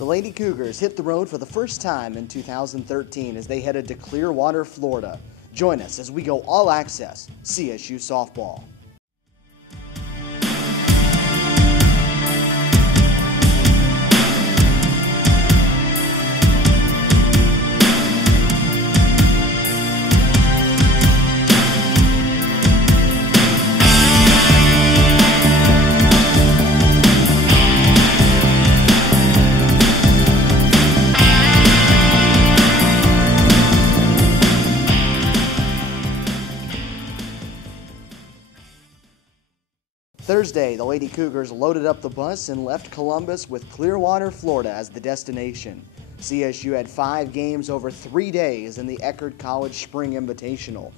The Lady Cougars hit the road for the first time in 2013 as they headed to Clearwater, Florida. Join us as we go all access CSU Softball. Thursday, the Lady Cougars loaded up the bus and left Columbus with Clearwater, Florida as the destination. CSU had 5 games over 3 days in the Ecker College Spring Invitational.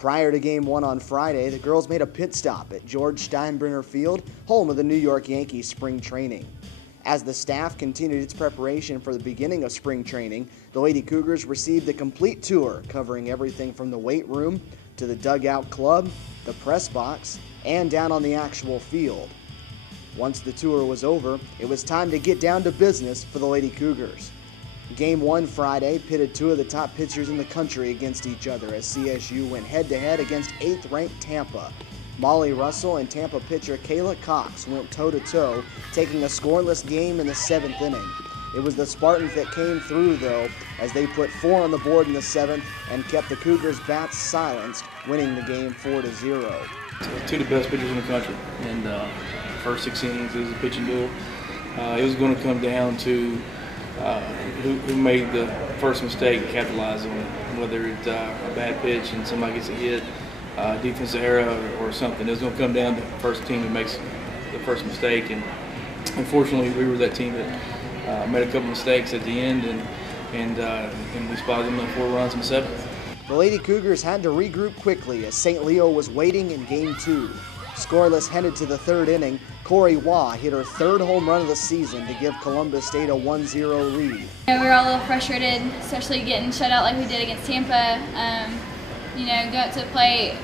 Prior to Game 1 on Friday, the girls made a pit stop at George Steinbrenner Field, home of the New York Yankees spring training. As the staff continued its preparation for the beginning of spring training, the Lady Cougars received a complete tour covering everything from the weight room to the dugout club, the press box, and down on the actual field. Once the tour was over, it was time to get down to business for the Lady Cougars. Game 1 Friday pitted 2 of the top pitchers in the country against each other as CSU went head-to-head against 8th-ranked Tampa. Molly Russell and Tampa pitcher Kayla Cox went toe-to-toe, taking a scoreless game in the 7th inning. It was the Spartans that came through, though, as they put 4 on the board in the 7th and kept the Cougars' bats silenced, winning the game 4-0. 2 of the best pitchers in the country, and first 6 innings, it was a pitching duel. It was going to come down to who made the first mistake and capitalized on it, whether it's a bad pitch and somebody gets a hit, defensive error or something. It was going to come down to the first team that makes the first mistake, and unfortunately we were that team that made a couple mistakes at the end, and we spotted them in 4 runs in the 7th. The Lady Cougars had to regroup quickly as St. Leo was waiting in Game 2. Scoreless headed to the 3rd inning, Corey Waugh hit her 3rd home run of the season to give Columbus State a 1-0 lead. We were all a little frustrated, especially getting shut out like we did against Tampa. Go up to the plate,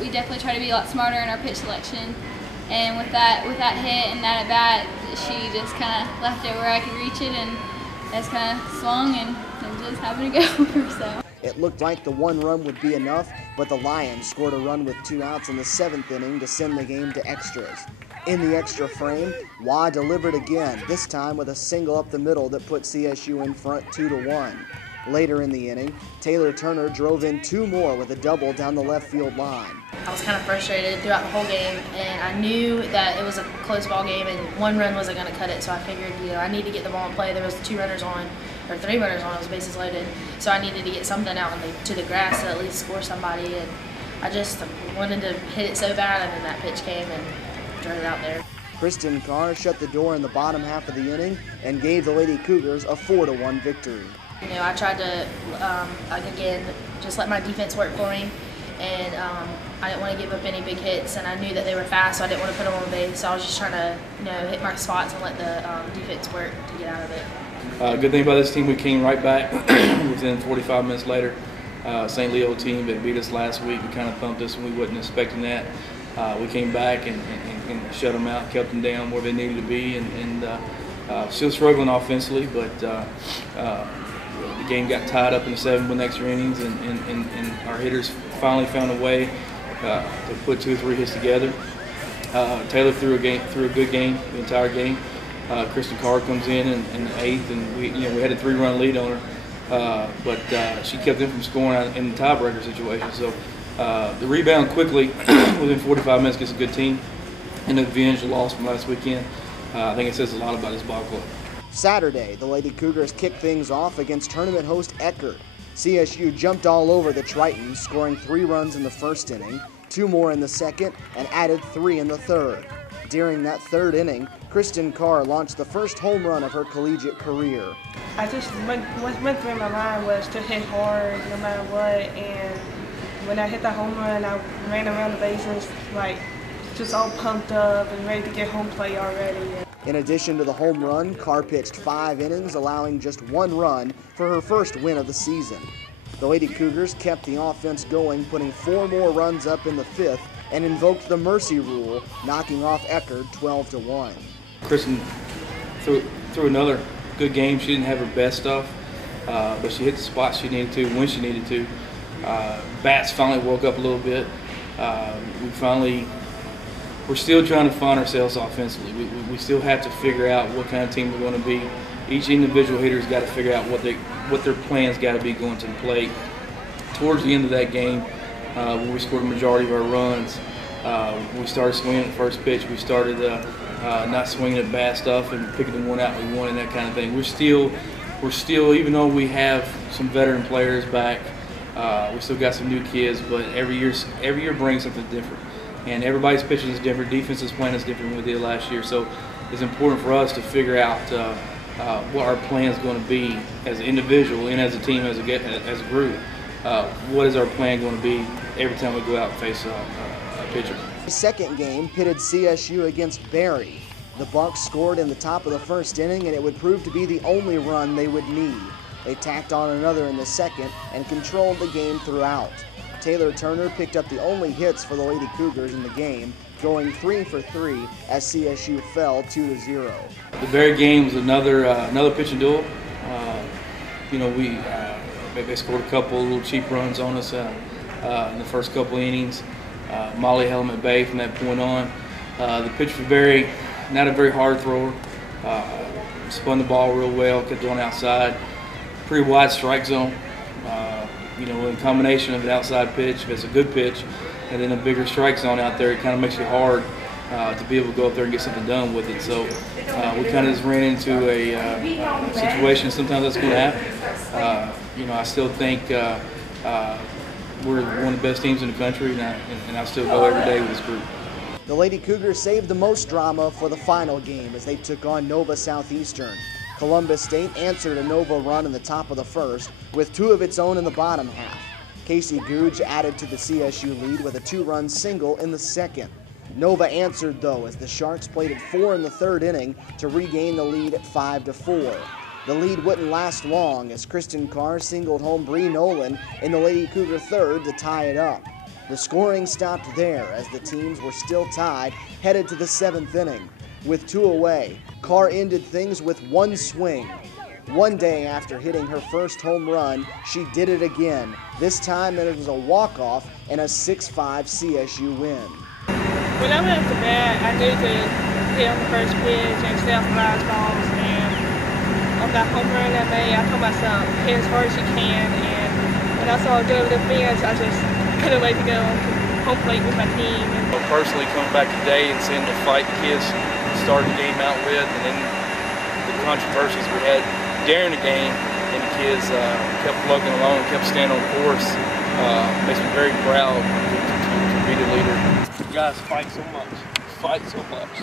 we definitely try to be a lot smarter in our pitch selection. And with that hit and that at bat, she just kind of left it where I could reach it, and that's kind of swung and just happened to go. So. It looked like the 1 run would be enough, but the Lions scored a run with 2 outs in the 7th inning to send the game to extras. In the extra frame, Waugh delivered again, this time with a single up the middle that put CSU in front 2-1. Later in the inning, Taylor Turner drove in 2 more with a double down the left field line. I was kind of frustrated throughout the whole game, and I knew that it was a close ball game and 1 run wasn't going to cut it, so I figured, I need to get the ball in play. There was 2 runners on, or 3 runners on, it was bases loaded, so I needed to get something out to the grass to at least score somebody, and I just wanted to hit it so bad, and then that pitch came and drove it out there. Kristen Carr shut the door in the bottom half of the inning and gave the Lady Cougars a 4-1 victory. I tried to, again, just let my defense work for me, and I didn't want to give up any big hits, and I knew that they were fast, so I didn't want to put them on base, so I was just trying to, hit my spots and let the defense work to get out of it. Good thing about this team, we came right back within 45 minutes later. St. Leo team that beat us last week, we kind of thumped us and we wasn't expecting that. We came back and shut them out, kept them down where they needed to be, and still struggling offensively, but the game got tied up in the 7th with extra innings, and our hitters finally found a way to put 2 or 3 hits together. Taylor threw a good game, the entire game. Kristen Carr comes in the 8th, and we had a 3-run lead on her, but she kept them from scoring in the tiebreaker situation. So the rebound quickly within 45 minutes gets a good team, and the avenge the loss from last weekend. I think it says a lot about this ball club. Saturday, the Lady Cougars kicked things off against tournament host Ecker. CSU jumped all over the Tritons, scoring 3 runs in the 1st inning, 2 more in the 2nd, and added 3 in the 3rd. During that 3rd inning, Kristen Carr launched the first home run of her collegiate career. I just went through my mind was to hit hard no matter what, and when I hit that home run, I ran around the bases just all pumped up and ready to get home plate already. In addition to the home run, Carr pitched 5 innings, allowing just 1 run for her first win of the season. The Lady Cougars kept the offense going, putting 4 more runs up in the 5th and invoked the mercy rule, knocking off Ecker 12-1. Kristen threw another good game. She didn't have her best stuff, but she hit the spot she needed to when she needed to. Bats finally woke up a little bit. We're still trying to find ourselves offensively. We still have to figure out what kind of team we're going to be. Each individual hitter's got to figure out what their plan's got to be going to the plate. Towards the end of that game, when we scored the majority of our runs, we started swinging at first pitch. We started not swinging at bad stuff and picking the one out we wanted, that kind of thing. We're still, even though we have some veteran players back, we still got some new kids. But every year brings something different, and everybody's pitching is different. Defense's plan is different than we did last year. So it's important for us to figure out what our plan is going to be as an individual and as a team, as a group. What is our plan going to be every time we go out and face a pitcher? The second game pitted CSU against Berry. The Bucks scored in the top of the first inning, and it would prove to be the only run they would need. They tacked on another in the second and controlled the game throughout. Taylor Turner picked up the only hits for the Lady Cougars in the game, going 3 for 3 as CSU fell 2-0. The Berry game was another pitching duel. They scored a couple of little cheap runs on us in the first couple of innings. Molly held them at bay from that point on. The pitcher for Berry, not a very hard thrower. Spun the ball real well, kept it on outside. Pretty wide strike zone. In combination of an outside pitch, if it's a good pitch, and then a bigger strike zone out there, it kind of makes it hard to be able to go up there and get something done with it. So we kind of just ran into a situation. Sometimes that's going to happen. I still think we're one of the best teams in the country, and I still go every day with this group. The Lady Cougars saved the most drama for the final game as they took on Nova Southeastern. Columbus State answered a Nova run in the top of the first with 2 of its own in the bottom half. Casey Googe added to the CSU lead with a 2-run single in the second. Nova answered, though, as the Sharks plated 4 in the third inning to regain the lead at 5-4. The lead wouldn't last long as Kristen Carr singled home Bree Nolan in the Lady Cougar third to tie it up. The scoring stopped there as the teams were still tied, headed to the 7th inning. With 2 away, Carr ended things with 1 swing. One day after hitting her first home run, she did it again. This time it was a walk-off and a 6-5 CSU win. When I went up to bat, I knew to hit on the first pitch and stay off the last balls. And on that home run I made, I told myself, hit as hard as you can. And when I saw it go over the fence, I just couldn't wait to go home plate with my team. Personally, coming back today and seeing the fight the kids started the game out with, and then the controversies we had during the game, and the kids kept plugging along, kept standing on course, makes me very proud to be the leader. You guys fight so much. You fight so much.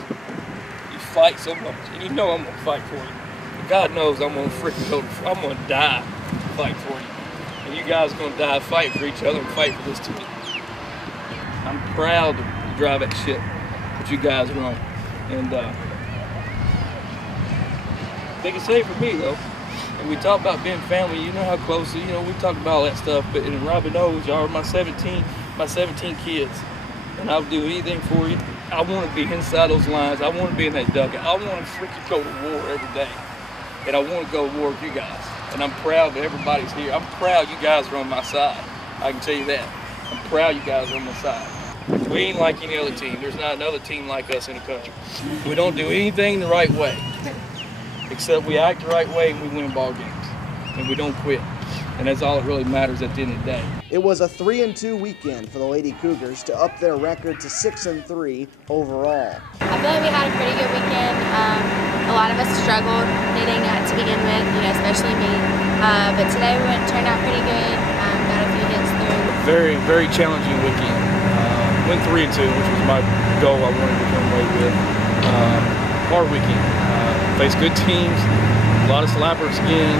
You fight so much. And you know I'm going to fight for you. And God knows I'm going to I'm going to die to fight for you. And you guys are going to die fighting for each other and fight for this team. I'm proud to drive that ship that you guys run. And biggest thing for me, though, and we talk about being family, you know how close, we talk about all that stuff, but and Robbie knows y'all are my 17 kids, and I'll do anything for you. I want to be inside those lines. I want to be in that dugout. I want to freaking go to war every day, and I want to go to war with you guys. And I'm proud that everybody's here. I'm proud you guys are on my side. I can tell you that. I'm proud you guys are on my side. We ain't like any other team. There's not another team like us in the country. We don't do anything the right way, except we act the right way and we win ball games. And we don't quit. And that's all that really matters at the end of the day. It was a 3-2 weekend for the Lady Cougars to up their record to 6-3 overall. I feel like we had a pretty good weekend. A lot of us struggled hitting to begin with, especially me. But today turned out pretty good. Got a few hits through. Very, very challenging weekend. Went 3-2, which was my goal I wanted to come away with. Hard weekend. Faced good teams, a lot of slappers again.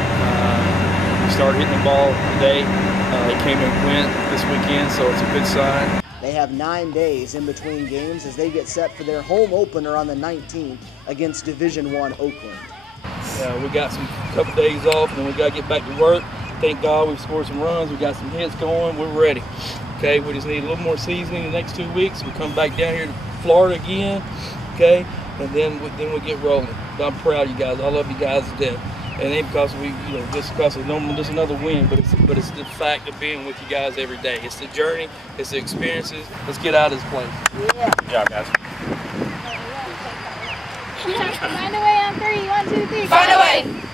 We started hitting the ball today. It came and went this weekend, so it's a good sign. They have 9 days in between games as they get set for their home opener on the 19th against Division I Oakland. We got some couple days off, and then we got to get back to work. Thank God we've scored some runs. We got some hits going. We're ready. Okay, we just need a little more seasoning the next 2 weeks. We come back down here to Florida again. Okay, and then we get rolling. But I'm proud of you guys. I love you guys to death. it ain't because we, just because it's normal, just another win, but it's the fact of being with you guys every day. It's the journey, it's the experiences. Let's get out of this place. Yeah. Yeah, guys. Find a way on 3. 1, 2, 3. Find a way.